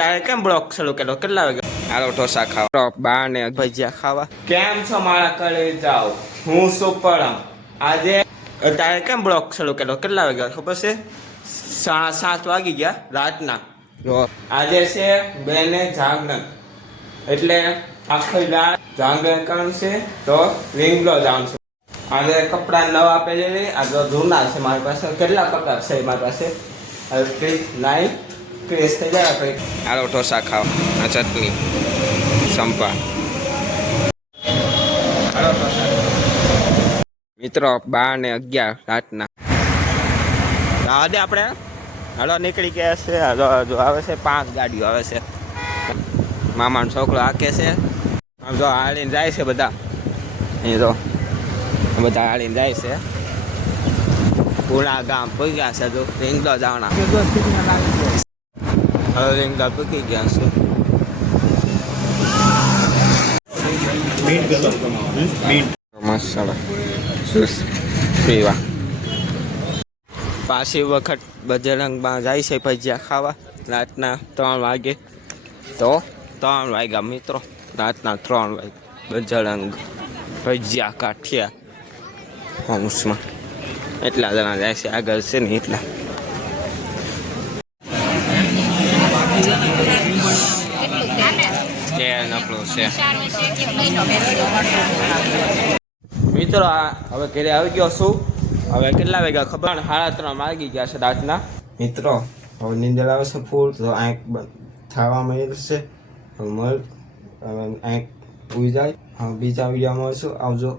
તારે કેમ બ્લોક શરૂ કર્યો? કેટલા વાગે? હાલો ઢોસા ખાવા, બા ને ભજીયા ખાવા. કેમ છો મારા ઘરે જાઓ? હું સુપરમ. આજે તારે કેમ બ્લોક શરૂ કર્યો? કેટલા વાગ્યા ખબર છે? 7:30 વાગી ગયા રાતના. આજે છે બેને જાગરણ, એટલે આખી રાત જાગરણ કરવાનું છે. તો રીંગલો જવાનું છે. આજે કપડા નવા પહેરેલી, આ તો જૂના છે મારી પાસે. કેટલા કપડા છે મારી પાસે? નાઈ ક્રેશ થઈ જાય કંઈક. આલો ઢોસા ખાવા, આ ચટણી સંપા. આલો ઢોસા મિત્રો. 12:11 રાતના. આજે આપણે હાલો નીકળી ગયા છે. હાલો જો આવે છે 5 ગાડીઓ આવે છે. મામાનો છોકરો હાકે છે. આમ જો હાલીને જાય છે બધા. અહીં તો બધા હાલીને જાય છે. પૂરા ગામ પગ્યા છે. જો રીંગલો જવાના. હવે રીંગલા પકી ગયા છે. મસાલા જ્યુસ પીવા. પાછી વખત બજરંગમાં જાય છે ભજીયા ખાવા રાતના 3 વાગે. તો 3 વાગ્યા મિત્રો, રાતના 3 વાગે બજરંગ ભજીયા કાઠિયા હોમ્સમાં. એટલા જણા જાય છે, આગળ છે ને એટલા. મિત્રો હવે ઘરે આવી ગયો છું. હવે કેટલા વાગ્યા ખબર? 3:30 વાગી ગયા છે રાતના. મિત્રો હવે નીંદર આવે છે ફૂલ. તો આંખ થવા મળે છે. હવે આંખ ઉઈ જાય. હવે બીજા વિડીયો મળશું. આવજો.